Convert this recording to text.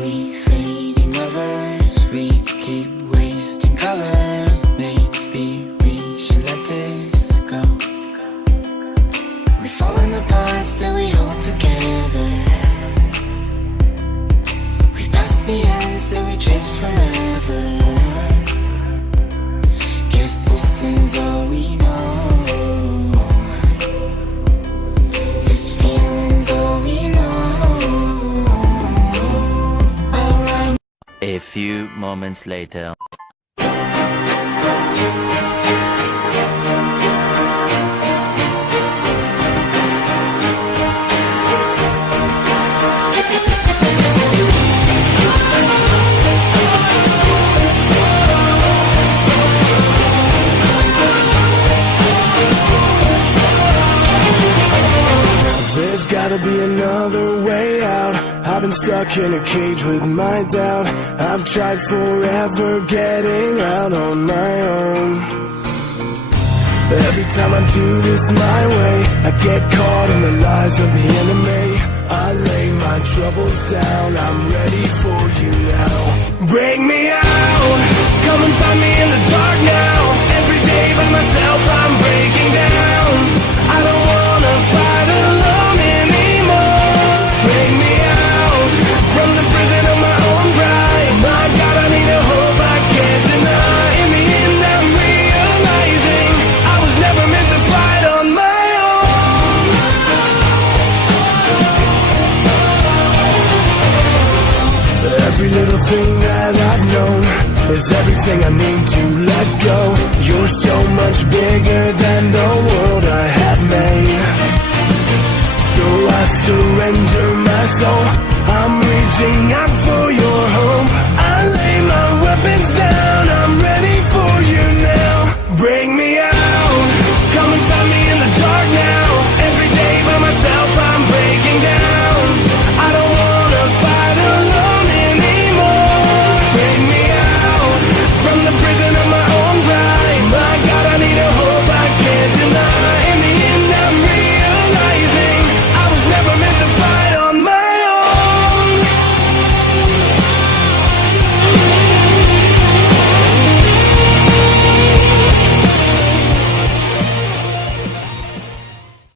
we fading lovers? We keep wasting colors. Maybe we should let this go. We're falling apart, still we hold together. We passed the end, still we chase forever. Guess this is all we know. This feeling's all we know. Alright. A few moments later. There's gotta be another way out. I've been stuck in a cage with my doubt. I've tried forever getting out on my own. Every time I do this my way, I get caught in the lies of the enemy. I lay my troubles down, I'm ready for you now. Break me out, come and find me in the dark now. Every day by myself I'm breaking down. I don't wanna fight alone anymore. Break me out from the prison of my own pride. My God, I need a hope I can't deny. In the end I'm realizing I was never meant to fight on my own. Every little thing that I've known is everything I need to let go. You're so much bigger than the world I have made. So I surrender my soul. I'm reaching out for your hope. I lay my weapons down.